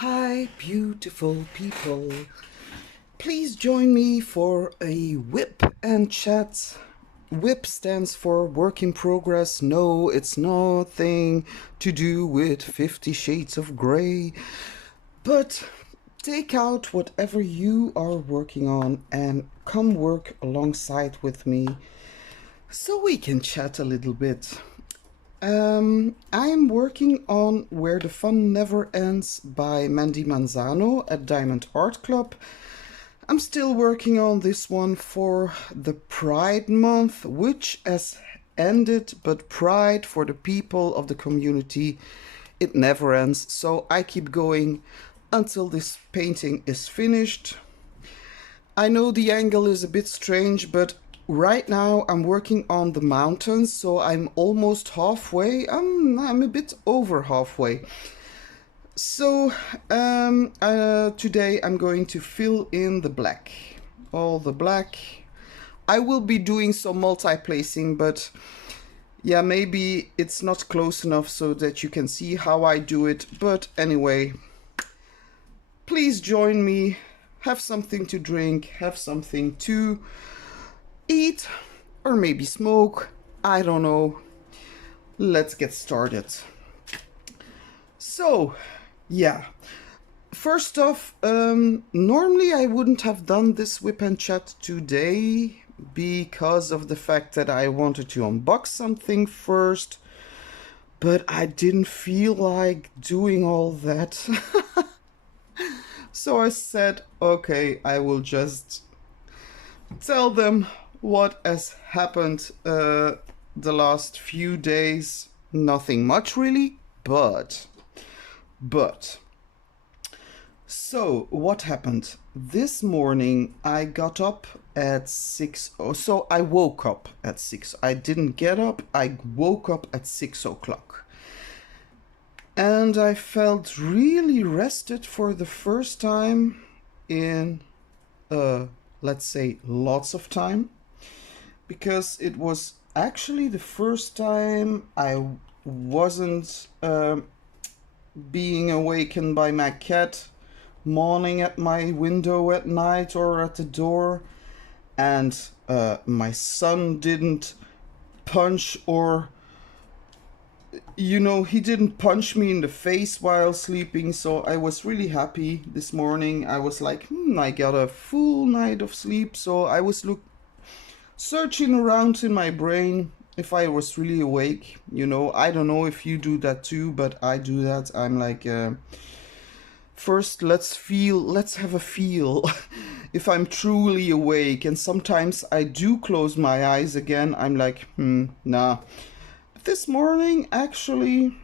Hi, beautiful people. Please join me for a Wip and Chat. Wip stands for work in progress. No, it's nothing to do with 50 Shades of Grey. But take out whatever you are working on and come work alongside with me so we can chat a little bit. I'm working on Where the Fun Never Ends by Mandy Manzano at Diamond Art Club. I'm still working on this one for the Pride Month, which has ended, but Pride for the people of the community, it never ends. So I keep going until this painting is finished. I know the angle is a bit strange, but right now I'm working on the mountains, so I'm almost halfway. I'm a bit over halfway. So today I'm going to fill in the black, all the black. I will be doing some multi-placing, but yeah, maybe it's not close enough so that you can see how I do it. But anyway, please join me, have something to drink, have something to eat, or maybe smoke. I don't know. Let's get started. So, yeah. First off, normally I wouldn't have done this Whip and Chat today because of the fact that I wanted to unbox something first, but I didn't feel like doing all that. So I said, okay, I will just tell them what has happened the last few days. Nothing much really, but so what happened this morning? I got up at 6. So I woke up at 6. I didn't get up, I woke up at 6 o'clock, and I felt really rested for the first time in let's say lots of time, because it was actually the first time I wasn't being awakened by my cat mawning at my window at night or at the door, and my son didn't punch, or he didn't punch me in the face while sleeping. So I was really happy this morning. I was like, I got a full night of sleep. So I was searching around in my brain if I was really awake. I don't know if you do that too, but I do that. I'm like, first let's have a feel if I'm truly awake. And sometimes I do close my eyes again. I'm like, nah. But this morning, actually,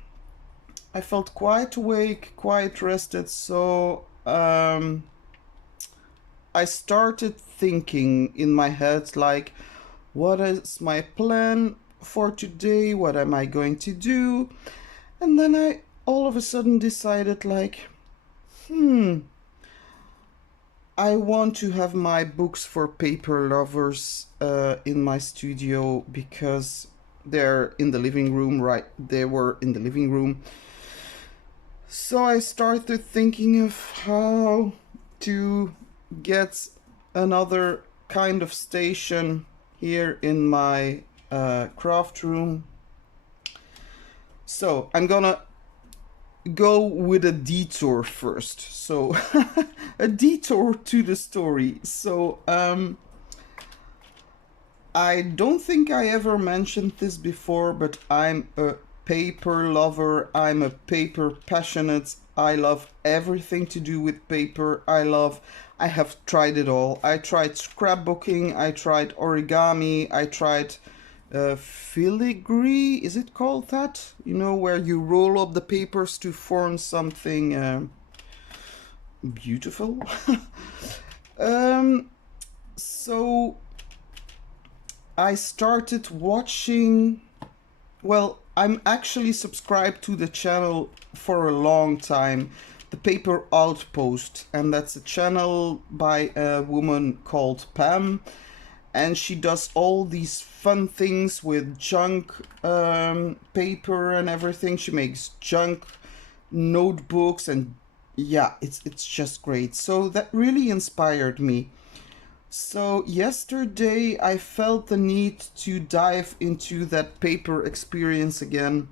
I felt quite awake, quite rested. So I started thinking in my head, like, what is my plan for today? What am I going to do? And then I all of a sudden decided, like, I want to have my books for paper lovers in my studio, because they're in the living room, right? They were in the living room. So I started thinking of how to get another kind of station here in my craft room. So I'm gonna go with a detour first. So a detour to the story. So I don't think I ever mentioned this before, but I'm a paper lover. I'm a paper passionate. I love everything to do with paper. I have tried it all. I tried scrapbooking, I tried origami, I tried filigree, is it called that? Where you roll up the papers to form something beautiful. So I started watching. Well, I'm actually subscribed to the channel for a long time, the Paper Outpost, and that's a channel by a woman called Pam, and she does all these fun things with junk paper and everything. She makes junk notebooks and yeah, it's just great. So that really inspired me. So yesterday I felt the need to dive into that paper experience again,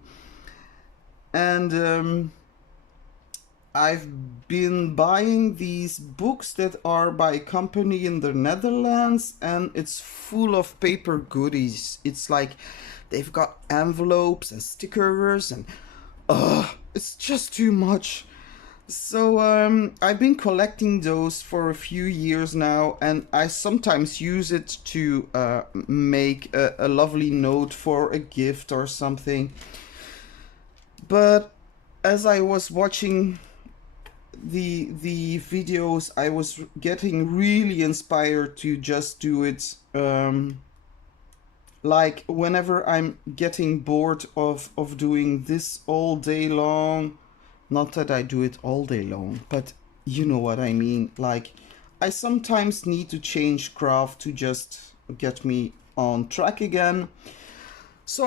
and I've been buying these books that are by a company in the Netherlands, and it's full of paper goodies. It's like they've got envelopes and stickers, and it's just too much. So I've been collecting those for a few years now, and I sometimes use it to make a lovely note for a gift or something. But as I was watching the videos, I was getting really inspired to just do it. Like whenever I'm getting bored of doing this all day long, not that I do it all day long, but you know what I mean. Like I sometimes need to change craft to just get me on track again. So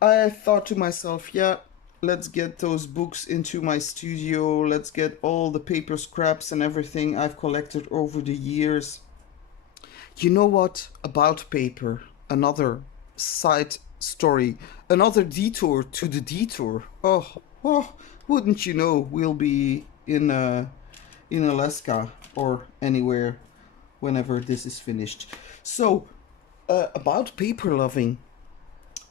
I thought to myself, yeah, let's get those books into my studio. Let's get all the paper scraps and everything I've collected over the years. You know what about paper? Another side story, another detour to the detour. Oh, wouldn't you know? We'll be in Alaska or anywhere whenever this is finished. So, about paper loving,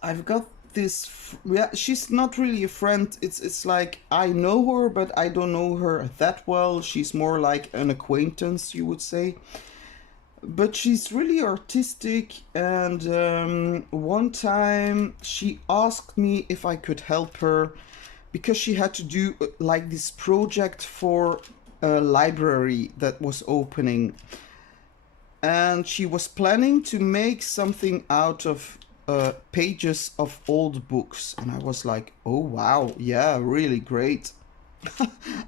I've got this. Yeah, she's not really a friend. It's like I know her, but I don't know her that well. She's more like an acquaintance, you would say. But she's really artistic, and one time she asked me if I could help her because she had to do like this project for a library that was opening, and she was planning to make something out of pages of old books. And I was like, oh wow, yeah, really great.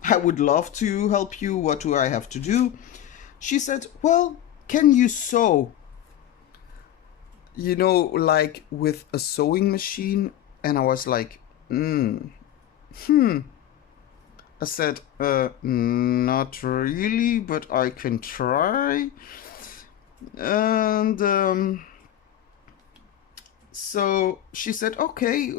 I would love to help you. What do I have to do? She said, well, can you sew? You know, like with a sewing machine? And I was like, hmm. I said, not really, but I can try. And so she said, okay.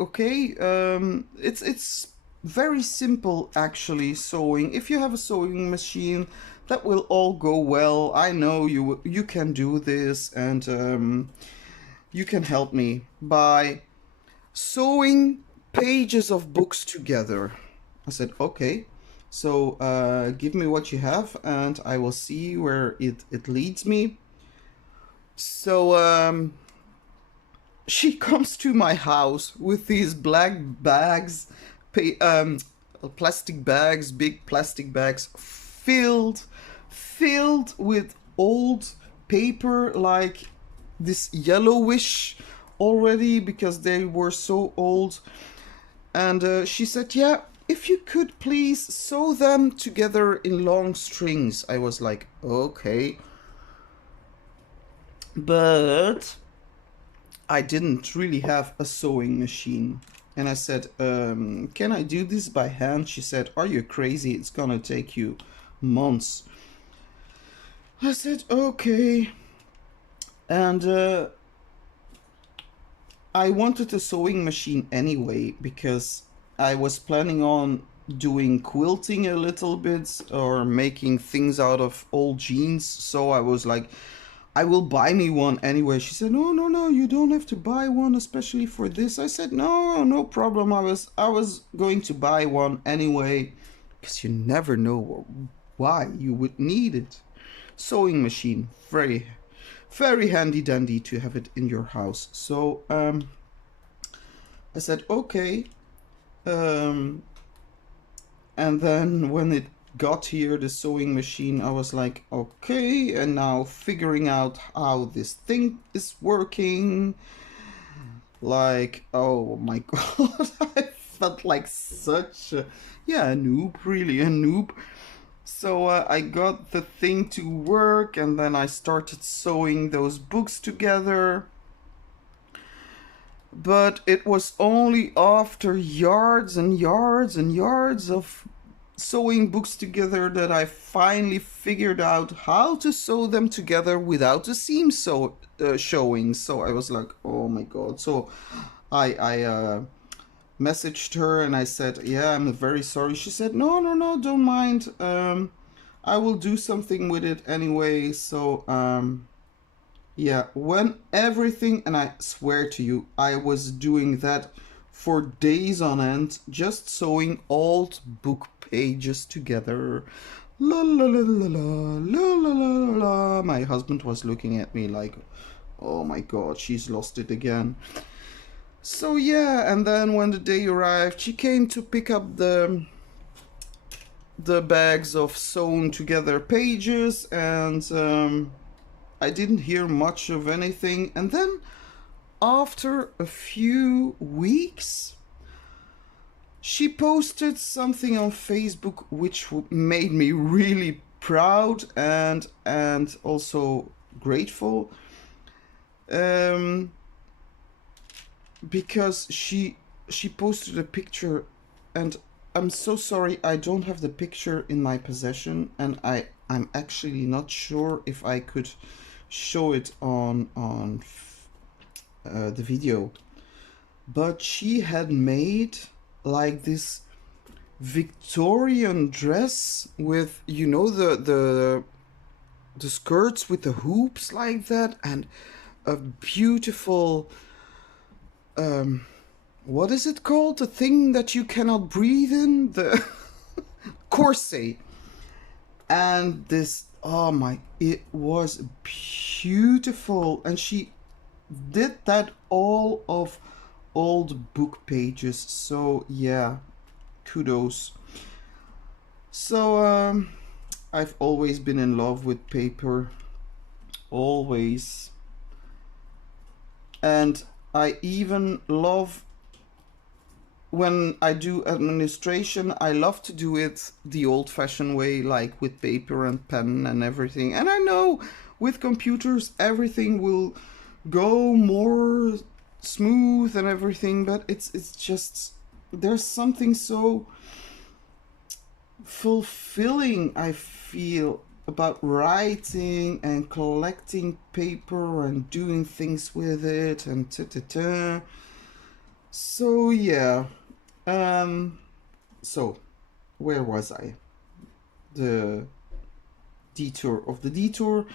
It's very simple actually sewing. If you have a sewing machine, that will all go well. I know you can do this, and you can help me by sewing pages of books together. I said, okay. So give me what you have, and I will see where it leads me. So she comes to my house with these black bags, plastic bags, big plastic bags filled with old paper, like this yellowish already because they were so old. And she said, yeah, if you could please sew them together in long strings. I was like, okay. But I didn't really have a sewing machine. And I said, can I do this by hand? She said, are you crazy? It's gonna take you months. I said, okay. And I wanted a sewing machine anyway because I was planning on doing quilting a little bit or making things out of old jeans. So I was like, I will buy me one anyway. She said, no, you don't have to buy one, especially for this. I said, no problem. I was going to buy one anyway because you never know why you would need it. Sewing machine, very handy dandy to have it in your house. So I said, okay. And then when it got here, the sewing machine, I was like, okay, and now figuring out how this thing is working. Like, oh my god, I felt like such a, yeah, a noob, really a noob. So I got the thing to work, and then I started sewing those books together. But it was only after yards and yards and yards of sewing books together that I finally figured out how to sew them together without the seam showing. So I was like, oh my god. So I messaged her and I said, yeah, I'm very sorry. She said, no, don't mind. I will do something with it anyway. So yeah, when everything, and I swear to you, I was doing that for days on end, just sewing old book pages together. La la la la la la la la la. My husband was looking at me like, oh my god, she's lost it again. So yeah, and then when the day arrived, she came to pick up the bags of sewn together pages, and I didn't hear much of anything. And then after a few weeks, she posted something on Facebook which made me really proud and also grateful, because she posted a picture, and I'm so sorry I don't have the picture in my possession, and I'm actually not sure if I could show it on the video. But she had made like this Victorian dress with, you know, the skirts with the hoops like that, and a beautiful what is it called, the thing that you cannot breathe in, the corset. And this, oh my, it was beautiful, and she did that all of old book pages. So yeah, kudos. So I've always been in love with paper, always. And I even love, when I do administration, I love to do it the old-fashioned way, like with paper and pen and everything. And I know with computers everything will go more smooth and everything, but it's just, there's something so fulfilling, I feel, about writing and collecting paper and doing things with it and ta-ta-ta. So yeah, so where was I? The detour of the detour.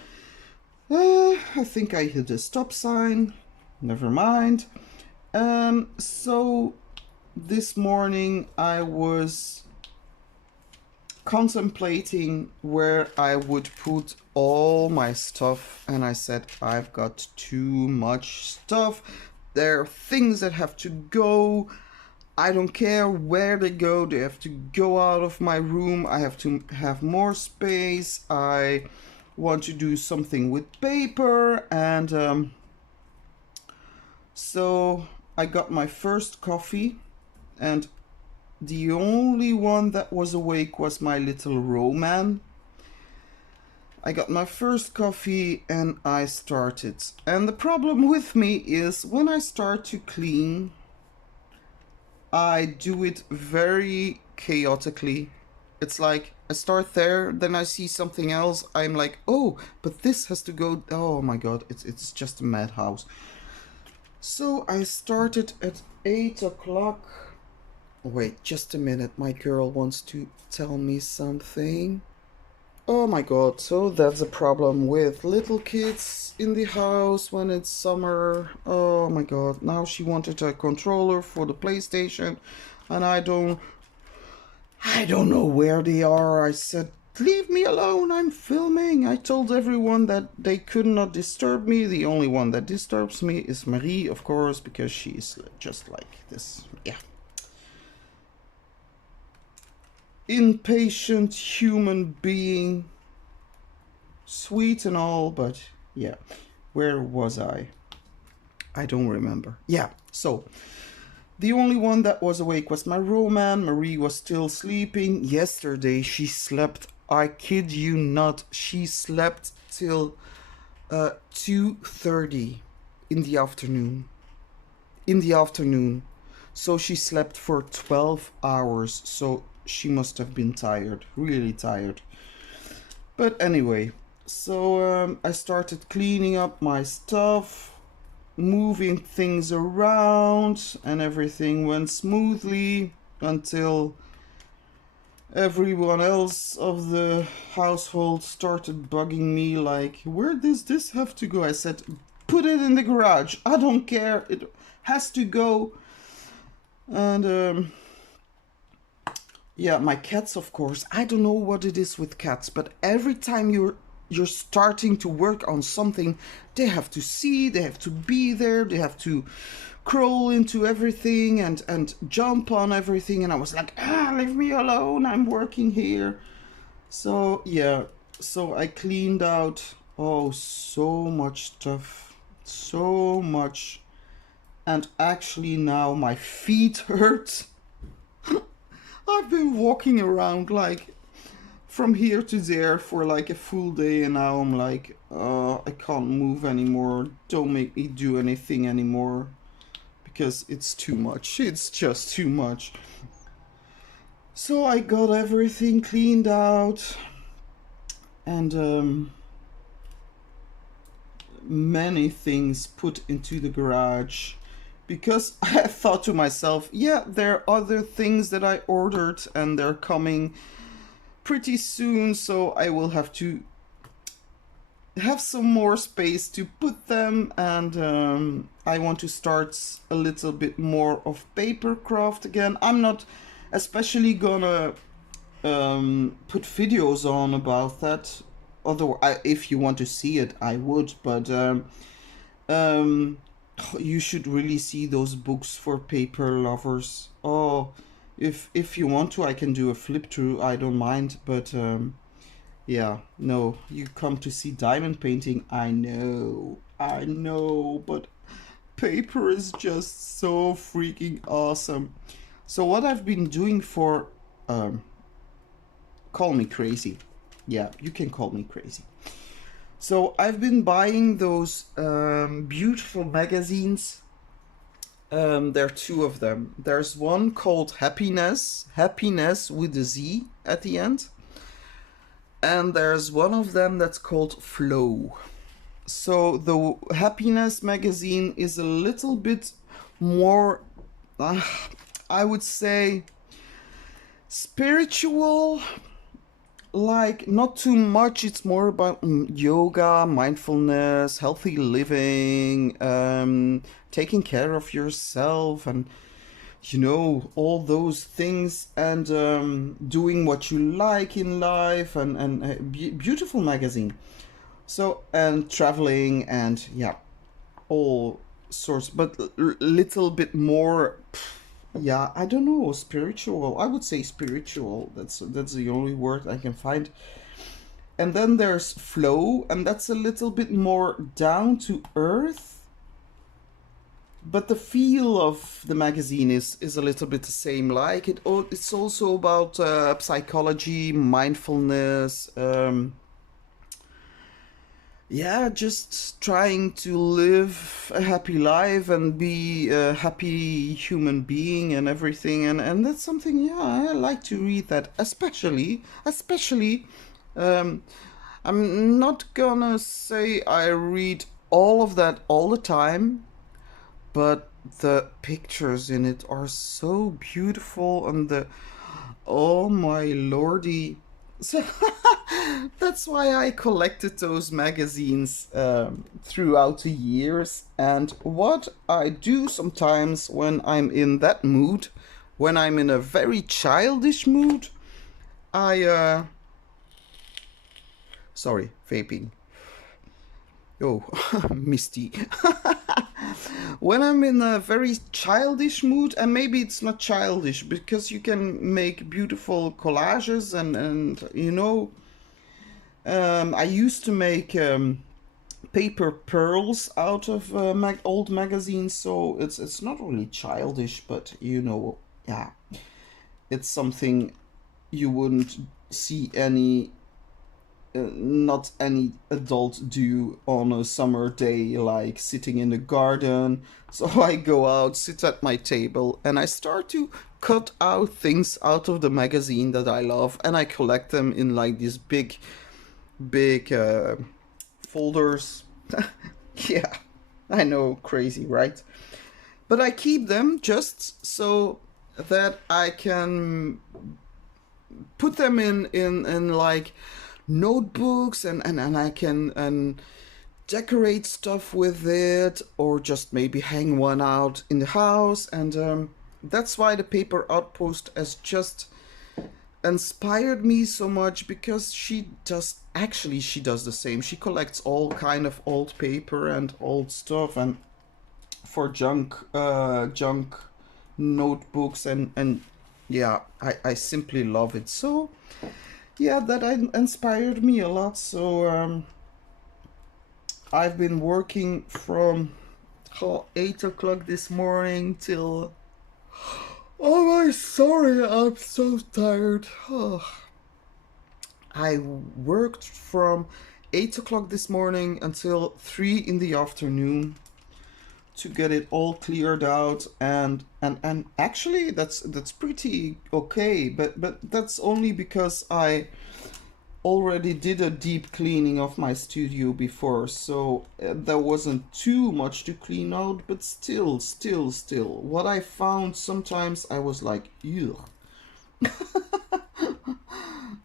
I think I hit a stop sign. Never mind. So this morning I was contemplating where I would put all my stuff, and I said, I've got too much stuff. There are things that have to go. I don't care where they go. They have to go out of my room. I have to have more space. I want to do something with paper. And so I got my first coffee, and the only one that was awake was my little Roman. I got my first coffee and I started. And the problem with me is when I start to clean, I do it very chaotically. It's like I start there, then I see something else. I'm like, oh, but this has to go. Oh my god, it's just a madhouse. So I started at 8 o'clock. Wait, just a minute. My girl wants to tell me something. Oh my god, so that's a problem with little kids in the house when it's summer. Oh my god, now she wanted a controller for the PlayStation, and I don't know where they are. I said, leave me alone, I'm filming. I told everyone that they could not disturb me. The only one that disturbs me is Marie, of course, because she's just like this. Yeah. Impatient human being, sweet and all, but yeah, where was I don't remember. Yeah, so the only one that was awake was my Roman. Marie was still sleeping. Yesterday she slept, I kid you not, she slept till 2:30 in the afternoon. So she slept for 12 hours. So she must have been tired, really tired. But anyway, so I started cleaning up my stuff, moving things around, and everything went smoothly until everyone else of the household started bugging me like, where does this have to go? I said, put it in the garage. I don't care. It has to go. And yeah, my cats, of course. I don't know what it is with cats, but every time you're starting to work on something, they have to see, they have to be there, they have to crawl into everything and jump on everything. And I was like, leave me alone, I'm working here. So yeah, so I cleaned out, oh, so much stuff, so much. And actually now my feet hurt. I've been walking around like from here to there for like a full day, and now I'm like, I can't move anymore. Don't make me do anything anymore because it's too much. It's just too much. So I got everything cleaned out and many things put into the garage. Because I thought to myself, yeah, there are other things that I ordered and they're coming pretty soon, so I will have to have some more space to put them. And I want to start a little bit more of paper craft again. I'm not especially gonna put videos on about that. Although if you want to see it, I would, but you should really see those books for paper lovers. Oh, if you want to, I can do a flip through. I don't mind, but yeah, no, you come to see diamond painting. I know, but paper is just so freaking awesome. So what I've been doing for call me crazy. Yeah, you can call me crazy. So I've been buying those beautiful magazines. There are two of them. There's one called Happiness, Happiness with a Z at the end. And there's one of them that's called Flow. So the Happiness magazine is a little bit more, I would say, spiritual. Like, not too much. It's more about yoga, mindfulness, healthy living, taking care of yourself, and all those things, and doing what you like in life, and beautiful magazine. So, and traveling, and yeah, all sorts, but little bit more. Yeah, I don't know, spiritual. I would say spiritual. That's the only word I can find. And then there's Flow, and that's a little bit more down to earth. But the feel of the magazine is a little bit the same. Like it's also about psychology, mindfulness. Yeah, just trying to live a happy life and be a happy human being and everything. And that's something, yeah, I like to read that. Especially, um, I'm not gonna say I read all of that all the time, but the pictures in it are so beautiful, and oh my lordy. So that's why I collected those magazines throughout the years. And what I do sometimes when I'm in that mood, when I'm in a very childish mood, I sorry, vaping. Oh, misty. When I'm in a very childish mood, and maybe it's not childish because you can make beautiful collages, and I used to make paper pearls out of old magazines, so it's not really childish, but yeah, it's something you wouldn't see not any adult do on a summer day, like sitting in the garden. So I go out, sit at my table, and I start to cut out things out of the magazine that I love, and I collect them in like these big folders. Yeah, I know, crazy, right? But I keep them just so that I can put them in like notebooks, and I can decorate stuff with it, or just maybe hang one out in the house. And that's why the paper outpost has just inspired me so much, because she does the same. She collects all kind of old paper and old stuff, and for junk notebooks, and yeah, I simply love it. So yeah, that inspired me a lot. So I've been working from 8 o'clock this morning till... Oh my, sorry, I'm so tired. Oh. I worked from 8 o'clock this morning until 3 in the afternoon to get it all cleared out, and actually that's pretty okay, but that's only because I already did a deep cleaning of my studio before, so there wasn't too much to clean out. But still, what I found, sometimes I was like, ew.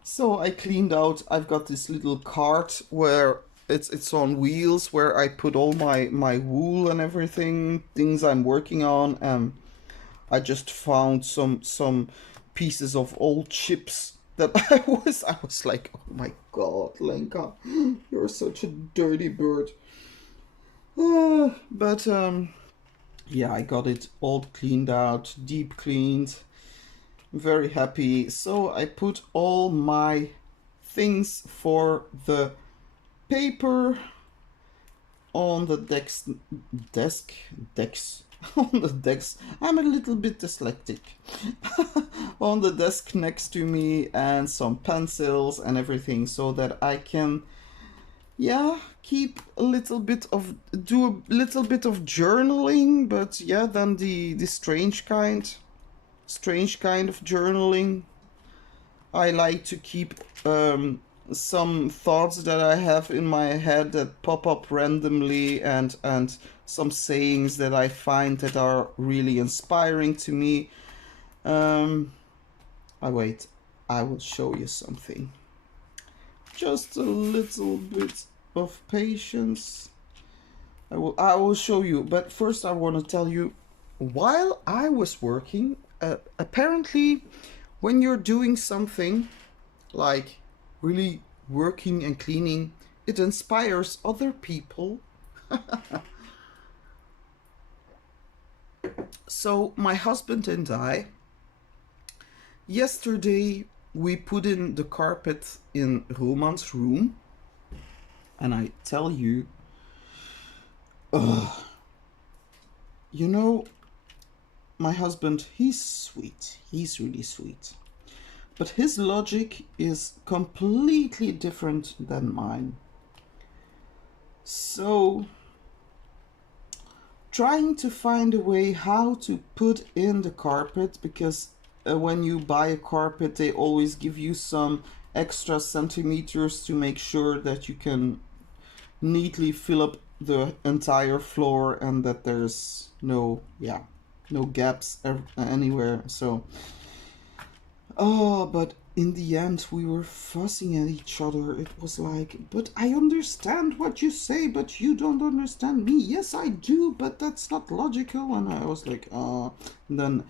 So I cleaned out. I've got this little cart where it's on wheels, where I put all my wool and everything, things I'm working on. I just found some pieces of old chips that I was like, oh my god, Lenka, you're such a dirty bird. But yeah, I got it all cleaned out, deep cleaned. Very happy. So I put all my things for the paper on the desk on the desk. I'm a little bit dyslexic. On the desk next to me, and some pencils and everything, so that I can, yeah, keep a little bit of, do a little bit of journaling. But yeah, then the strange kind of journaling. I like to keep some thoughts that I have in my head that pop up randomly, and some sayings that I find that are really inspiring to me. Wait, I will show you something. Just a little bit of patience. I will show you, but first I want to tell you, while I was working, apparently when you're doing something like really working and cleaning, it inspires other people. So my husband and I, yesterday, we put in the carpet in Roman's room, and I tell you, you know, my husband, he's sweet. He's really sweet. But his logic is completely different than mine. So, trying to find a way how to put in the carpet, because when you buy a carpet, they always give you some extra centimeters to make sure that you can neatly fill up the entire floor, and that there's no gaps anywhere. So but in the end we were fussing at each other. It was like, but I understand what you say, but you don't understand me. Yes, I do, but that's not logical. And I was like, and then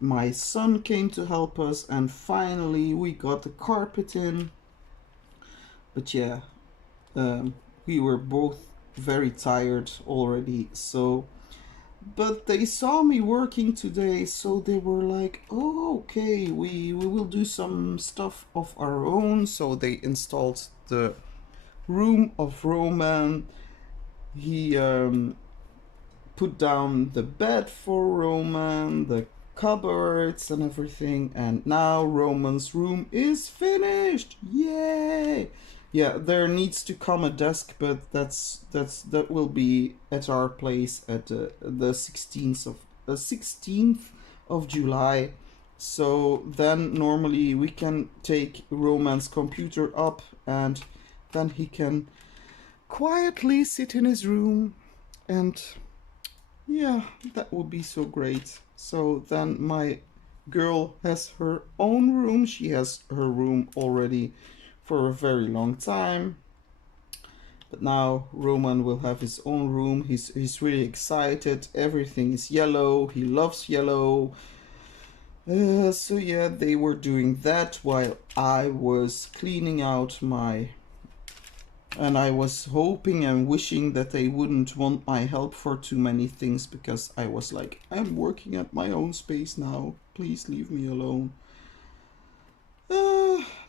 my son came to help us, and finally we got the carpet in. But yeah, we were both very tired already. So, but they saw me working today, so they were like, oh, okay, we will do some stuff of our own. So they installed the room of Roman. He put down the bed for Roman, the cupboards and everything, and now Roman's room is finished. Yay! Yeah, there needs to come a desk, but that will be at our place at the 16th of July. So then normally we can take Roman's computer up and then he can quietly sit in his room, and yeah, that would be so great. So then my girl has her own room. She has her room already for a very long time. But now Roman will have his own room. He's really excited. Everything is yellow. He loves yellow. So yeah, they were doing that while I was cleaning out my... And I was hoping and wishing that they wouldn't want my help for too many things, because I was like, I'm working at my own space now. Please leave me alone.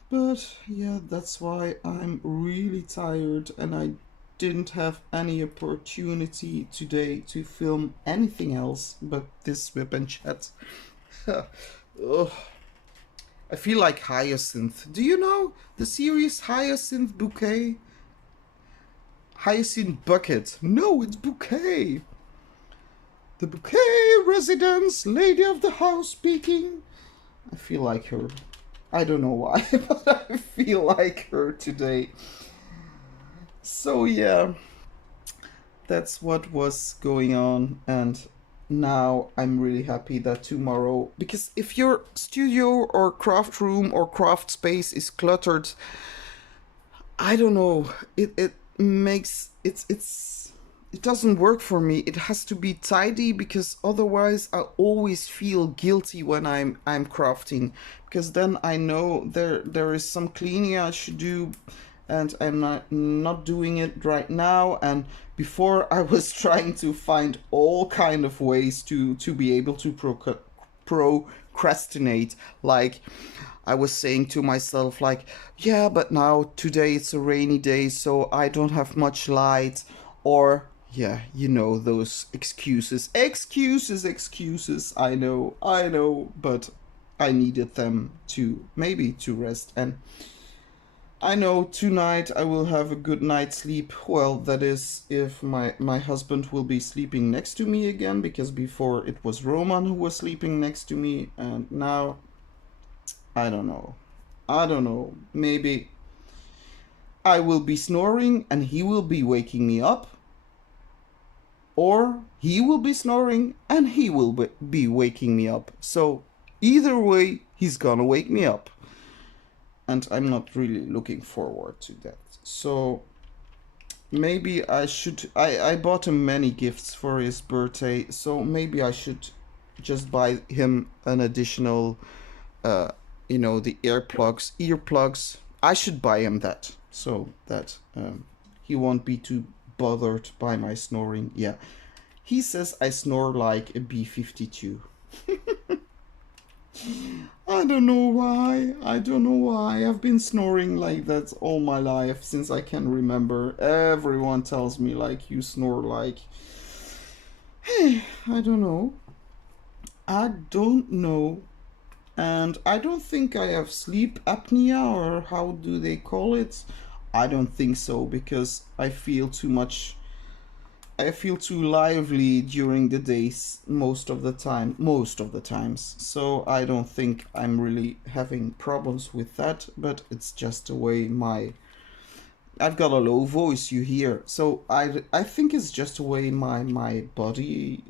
But yeah, that's why I'm really tired and I didn't have any opportunity today to film anything else but this Wip and Chat. Ugh. I feel like Hyacinth. Do you know the series Hyacinth Bouquet? Hyacinth Bucket. No, it's Bouquet. The Bouquet residence, lady of the house speaking. I feel like her. I don't know why, but I feel like her today. So yeah, that's what was going on, and now I'm really happy that tomorrow, because if your studio or craft room or craft space is cluttered, I don't know, it makes it doesn't work for me. It has to be tidy, because otherwise I always feel guilty when I'm crafting, because then I know there is some cleaning I should do, and I'm not doing it right now. And before I was trying to find all kind of ways to be able to procrastinate. Like I was saying to myself, like, yeah, but now today it's a rainy day, so I don't have much light. Or yeah, you know, those excuses. I know, but I needed them to maybe to rest. And I know tonight I will have a good night's sleep. Well, that is if my husband will be sleeping next to me again, because before it was Roman who was sleeping next to me, and now I don't know. Maybe I will be snoring and he will be waking me up, or he will be snoring and he will be waking me up. So either way, he's gonna wake me up. And I'm not really looking forward to that. So maybe I should... I bought him many gifts for his birthday, so maybe I should just buy him an additional, you know, the earplugs. I should buy him that, so that he won't be too bothered by my snoring. Yeah, he says I snore like a B-52. I don't know why. I've been snoring like that all my life, since I can remember. Everyone tells me, like, you snore like... Hey, I don't know. And I don't think I have sleep apnea, or how do they call it? I don't think so, because I feel too lively during the days most of the times. So I don't think I'm really having problems with that, but it's just the way I've got a low voice, you hear. So I think it's just the way my body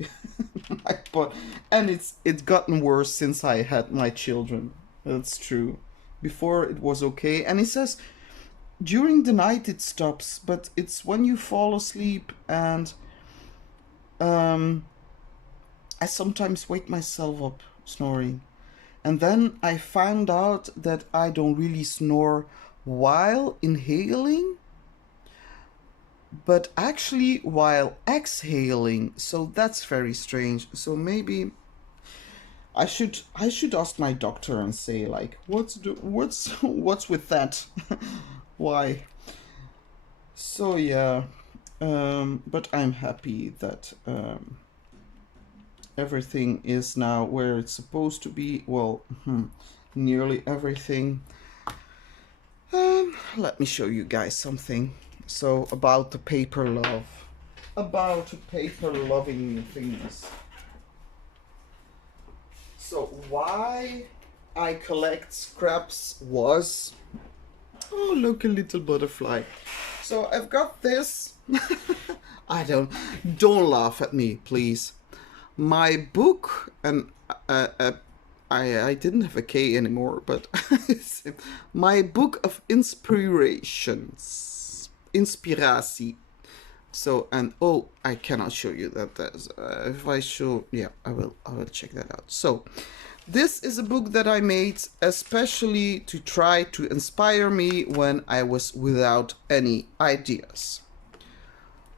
and it's gotten worse since I had my children. That's true. Before it was okay, and it says during the night it stops, but it's when you fall asleep. And I sometimes wake myself up snoring. And then I found out that I don't really snore while inhaling, but actually while exhaling. So that's very strange. So maybe I should ask my doctor and say, like, what's what's with that? Why? So yeah, but I'm happy that everything is now where it's supposed to be. Well, nearly everything. Let me show you guys something. So about the paper love, about paper loving things. So why I collect scraps was... Oh, look, a little butterfly. So I've got this. Don't laugh at me, please. My book, and I didn't have a K anymore, but my book of inspirations, inspiratie. So, and oh, I cannot show you that. If I show, yeah, I will check that out. So, this is a book that I made especially to try to inspire me when I was without any ideas.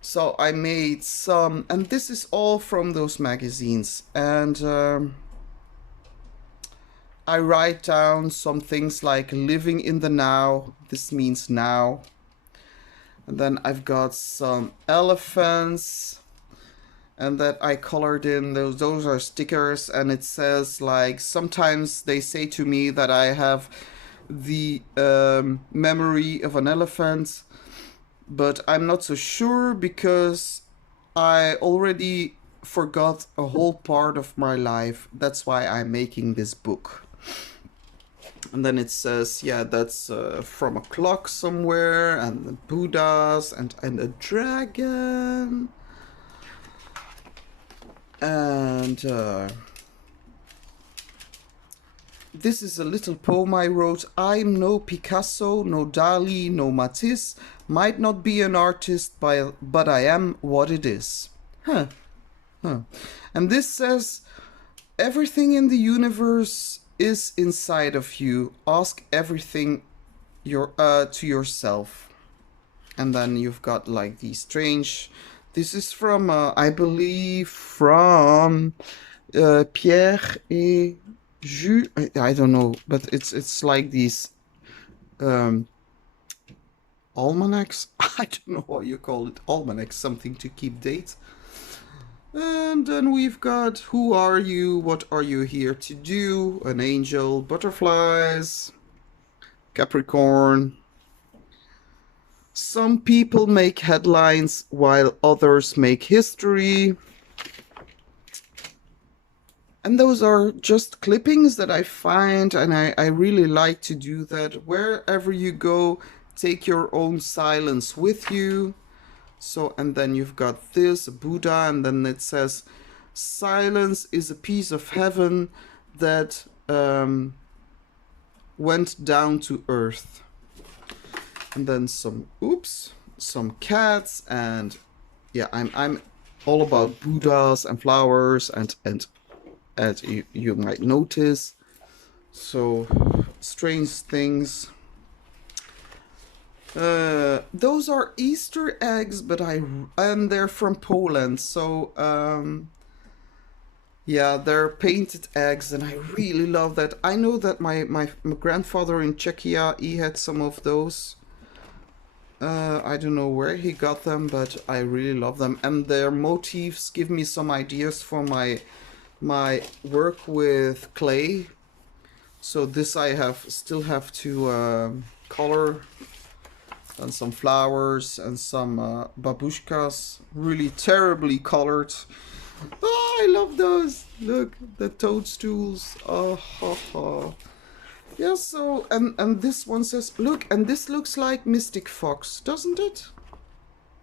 So I made some, and this is all from those magazines, and I write down some things like living in the now. This means now. And then I've got some elephants, and that I colored in. Those are stickers, and it says, like, sometimes they say to me that I have the memory of an elephant, but I'm not so sure because I already forgot a whole part of my life. That's why I'm making this book. And then it says, yeah, that's from a clock somewhere, and the Buddhas, and a dragon. And this is a little poem I wrote. I'm no Picasso, no Dali, no Matisse. Might not be an artist, but I am what it is. Huh. And this says, everything in the universe is inside of you. Ask everything to yourself. And then you've got like these strange... This is from, I believe, from Pierre et Jules. I don't know, but it's like these almanacs. I don't know what you call it. Almanacs, something to keep date. And then we've got, who are you? What are you here to do? An angel, butterflies, Capricorn. Some people make headlines while others make history. And those are just clippings that I find, and I really like to do that. Wherever you go, take your own silence with you. So, and then you've got this, Buddha, and then it says, silence is a piece of heaven that went down to earth. And then some cats, and yeah, I'm all about Buddhas and flowers, and as you might notice, so strange things. Those are Easter eggs, but and they're from Poland, so yeah, they're painted eggs, and I really love that. I know that my grandfather in Czechia, he had some of those. I don't know where he got them, but I really love them, and their motifs give me some ideas for my work with clay. So this I still have to color, and some flowers and some babushkas, really terribly colored. Oh, I love those. Look, the toadstools. Oh, ha, ha. Yeah, so, and this one says, look, and this looks like Mystic Fox, doesn't it?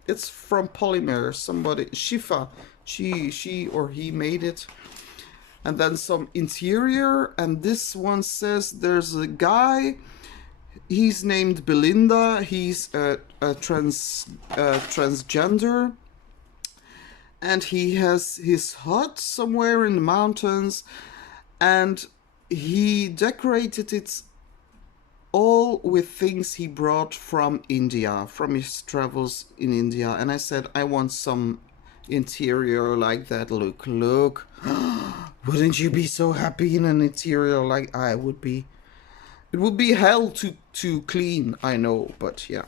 It's from polymer. Somebody, Shifa, she or he made it. And then some interior, and this one says there's a guy, he's named Belinda, he's a transgender, and he has his hut somewhere in the mountains, and he decorated it all with things he brought from India, from his travels in India. And I said, I want some interior like that. Look. Wouldn't you be so happy in an interior like I would be? It would be hell to clean, I know, but yeah.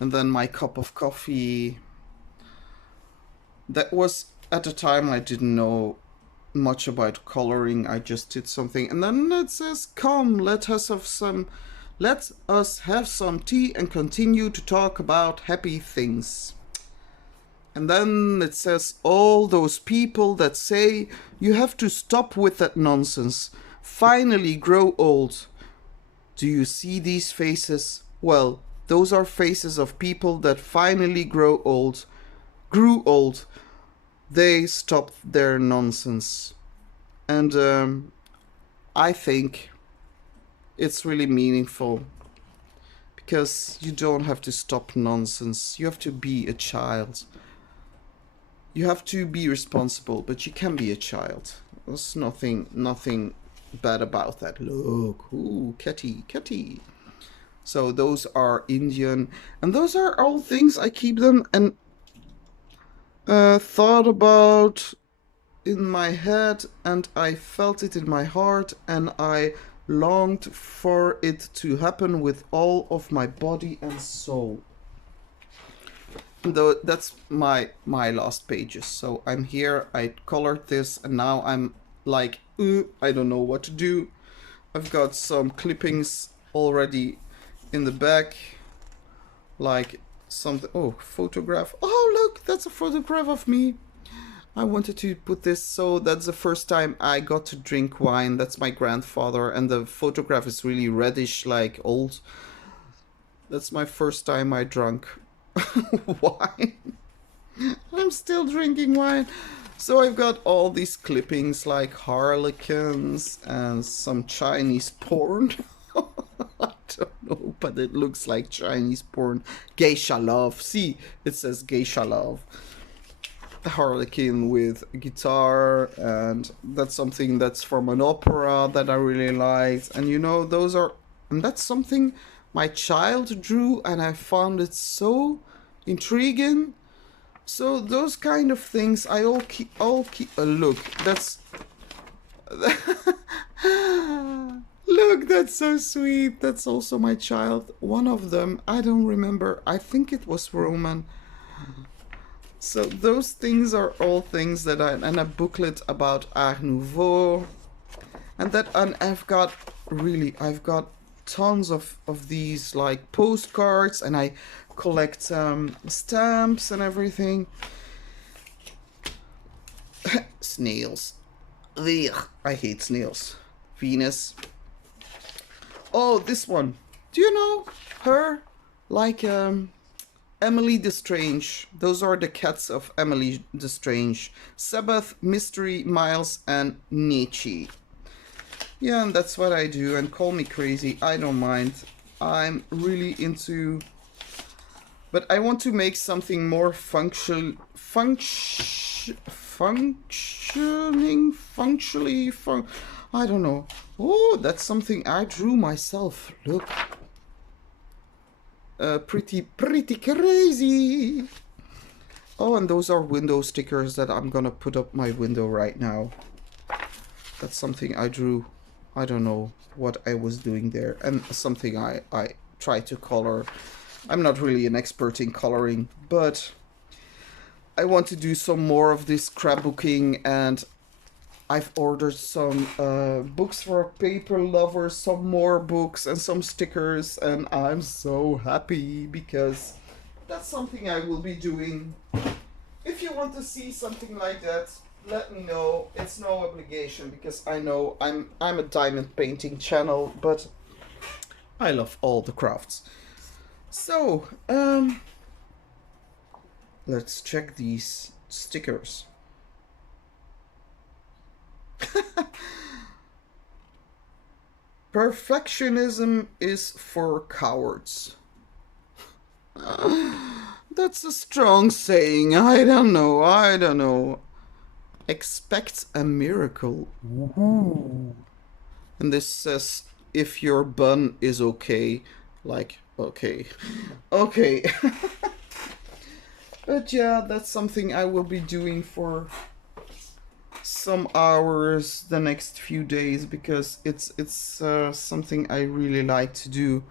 And then my cup of coffee. That was at the time I didn't know much about coloring. I just did something, and then it says, come, let us have some tea and continue to talk about happy things. And then it says, all those people that say you have to stop with that nonsense, finally grow old. Do you see these faces? Well, those are faces of people that finally grew old. They stopped their nonsense. And I think it's really meaningful, because you don't have to stop nonsense. You have to be a child. You have to be responsible, but you can be a child. There's nothing bad about that. Look, ooh, kitty. So those are Indian, and those are all things I keep them and thought about in my head, and I felt it in my heart, and I longed for it to happen with all of my body and soul. Though that's my last pages. So I'm here, I colored this, and now I'm like, I don't know what to do. I've got some clippings already in the back, like something. Oh, photograph. Oh, look, that's a photograph of me. I wanted to put this, so that's the first time I got to drink wine. That's my grandfather, and the photograph is really reddish, like old. That's my first time I drank wine. I'm still drinking wine. So I've got all these clippings like harlequins and some Chinese porn. I don't know, but it looks like Chinese porn. Geisha love. See, it says geisha love. A harlequin with a guitar, and that's something that's from an opera that I really liked. And you know, and that's something my child drew, and I found it so intriguing. So those kind of things I all keep look, that's look, that's so sweet. That's also my child. One of them, I don't remember, I think it was Roman. So those things are all things that and a booklet about Art Nouveau, and I've got tons of these like postcards, and I collect stamps and everything. Snails. Ugh, I hate snails. Venus. Oh, this one. Do you know her? Like Emily Destrange. Those are the cats of Emily Destrange. Sabbath, Mystery, Miles, and Nietzsche. Yeah, and that's what I do, and call me crazy, I don't mind. I'm really into... But I want to make something more functionally... I don't know. Oh, that's something I drew myself. Look. Pretty crazy. Oh, and those are window stickers that I'm gonna put up my window right now. That's something I drew. I don't know what I was doing there, and something I try to color. I'm not really an expert in coloring, but I want to do some more of this scrapbooking, and I've ordered some books for paper lovers, some more books and some stickers, and I'm so happy because that's something I will be doing. If you want to see something like that, let me know. It's no obligation, because I know I'm a diamond painting channel, but I love all the crafts. So, let's check these stickers. Perfectionism is for cowards. That's a strong saying. I don't know. Expect a miracle. Ooh. And this says, if your bun is okay. Like, okay. Okay. But yeah, that's something I will be doing for some hours the next few days, because it's something I really like to do.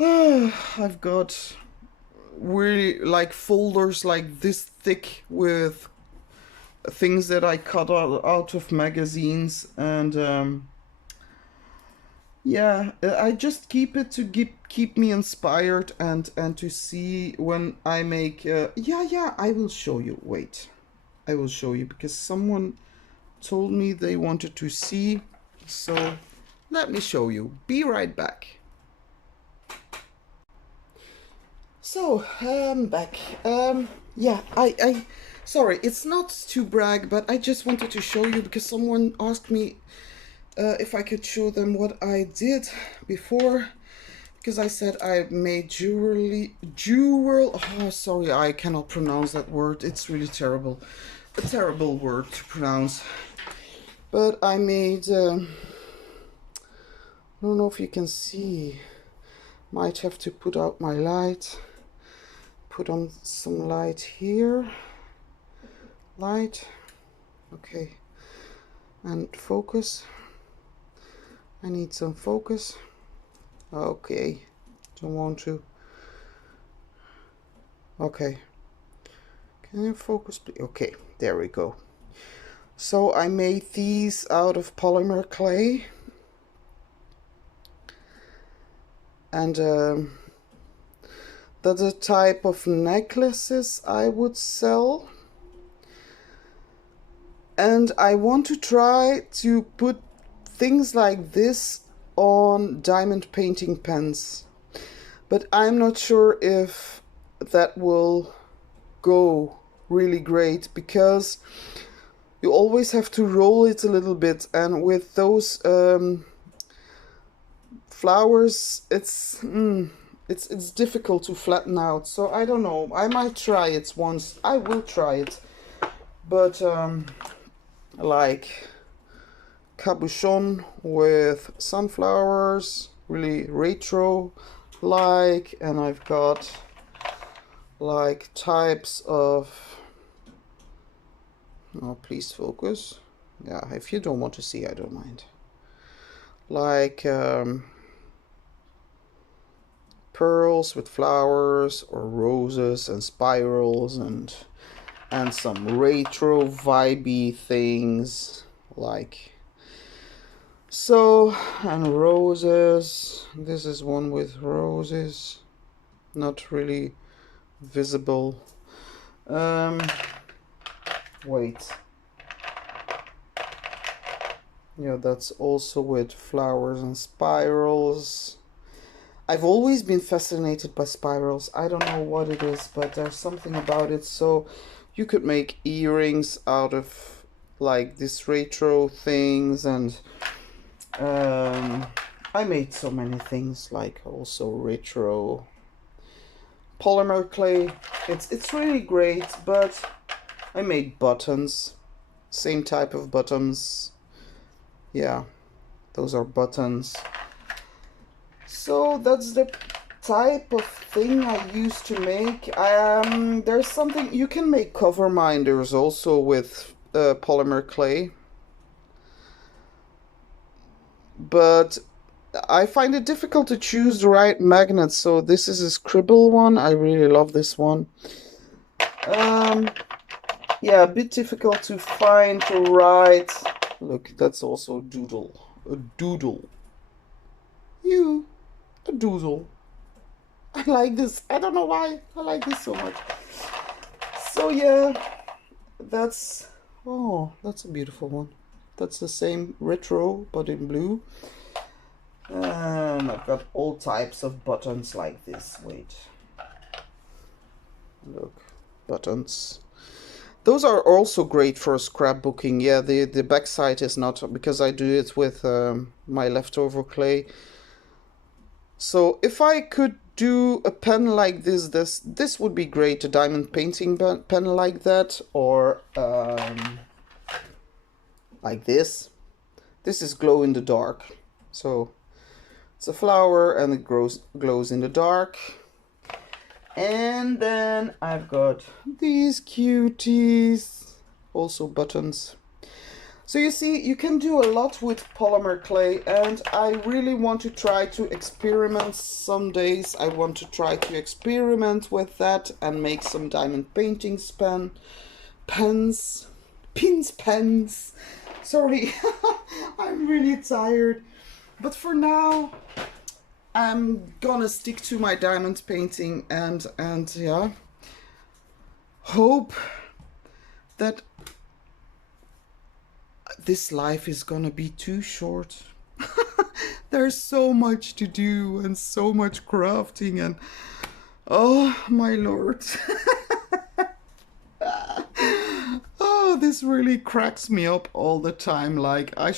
I've got really like folders like this thick with things that I cut out of magazines, and Yeah, I just keep it to keep me inspired and to see when I make. Yeah, I will show you. Wait, I will show you because someone told me they wanted to see. So let me show you. Be right back. So I'm back. Yeah, sorry, it's not to brag, but I just wanted to show you because someone asked me if I could show them what I did before. Because I said I made oh, sorry, I cannot pronounce that word. It's really terrible. A terrible word to pronounce. But I made, I don't know if you can see. Might have to put out my light. Put on some light here. Light. Okay. And focus. I need some focus. Okay. Don't want to. Okay. Can you focus, please? Okay, there we go. So I made these out of polymer clay. And that's a type of necklaces I would sell. And I want to try to put things like this on diamond painting pens. But I'm not sure if that will go really great because you always have to roll it a little bit, and with those flowers it's difficult to flatten out. So I don't know, I might try it once. I will try it, but like cabochon with sunflowers, really retro like, and I've got like types of, oh please focus, yeah, if you don't want to see I don't mind, like pearls with flowers or roses and spirals and some retro vibey things like so, and roses. This is one with roses, not really visible. Wait, yeah, that's also with flowers and spirals. I've always been fascinated by spirals. I don't know what it is, but there's something about it. So you could make earrings out of like these retro things, and I made so many things like also retro polymer clay. It's really great, but I made buttons, same type of buttons. Yeah, those are buttons. So that's the type of thing I used to make. There's something you can make cover minders also with polymer clay, but I find it difficult to choose the right magnet. So this is a scribble one. I really love this one. Yeah, a bit difficult to find the right. Look, that's also doodle. A doodle. A doodle. I like this. I don't know why. I like this so much. So yeah, that's, oh, that's a beautiful one. That's the same retro, but in blue. And I've got all types of buttons like this. Wait. Look, buttons. Those are also great for scrapbooking. Yeah, the backside is not, because I do it with my leftover clay. So if I could do a pen like this would be great. A diamond painting pen like that, or like this. This is glow in the dark. So it's a flower and it glows in the dark. And then I've got these cuties, also buttons. So you see, you can do a lot with polymer clay, and I really want to try to experiment some days. I want to try to experiment with that and make some diamond paintings pens. Sorry, I'm really tired. But for now, I'm gonna stick to my diamond painting and yeah, hope that this life is gonna be too short. There's so much to do and so much crafting and oh my lord. Oh, this really cracks me up all the time. Like I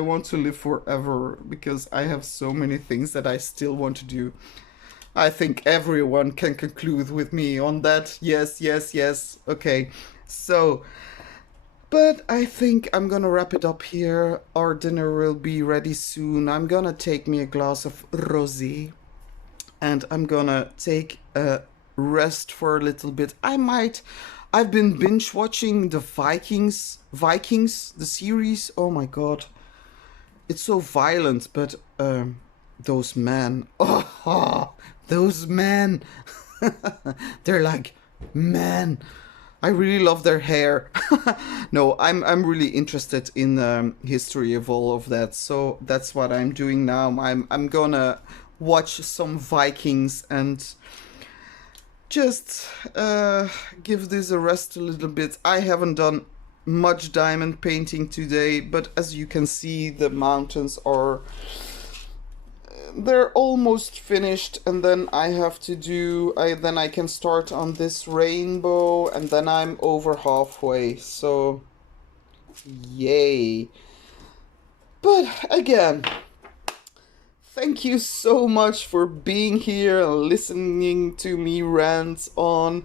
want to live forever because I have so many things that I still want to do. I think everyone can conclude with me on that. Yes, yes, yes. Okay. So, but I think I'm gonna wrap it up here. Our dinner will be ready soon. I'm gonna take me a glass of rosé and I'm gonna take a rest for a little bit. I've been binge watching the Vikings, the series. Oh my god. It's so violent, but those men. Oh, those men. They're like men. I really love their hair. No, I'm really interested in history of all of that. So that's what I'm doing now. I'm gonna watch some Vikings and just give this a rest a little bit. I haven't done much diamond painting today, but as you can see, the mountains are they're almost finished, and then then I can start on this rainbow, and then I'm over halfway, so yay. But again, thank you so much for being here and listening to me rant on.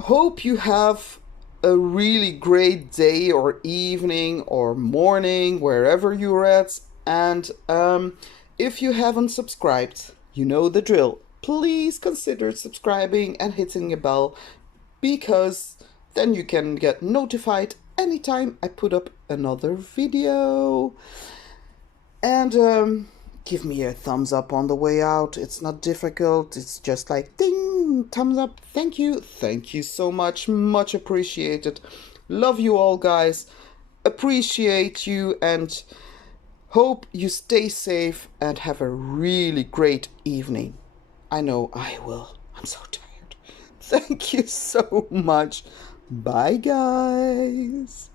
Hope you have a really great day or evening or morning wherever you're at, and if you haven't subscribed, you know the drill. Please consider subscribing and hitting a bell because then you can get notified anytime I put up another video. And give me a thumbs up on the way out. It's not difficult. It's just like ding, thumbs up. Thank you. Thank you so much. Much appreciated. Love you all, guys. Appreciate you and hope you stay safe and have a really great evening. I know I will. I'm so tired. Thank you so much. Bye, guys.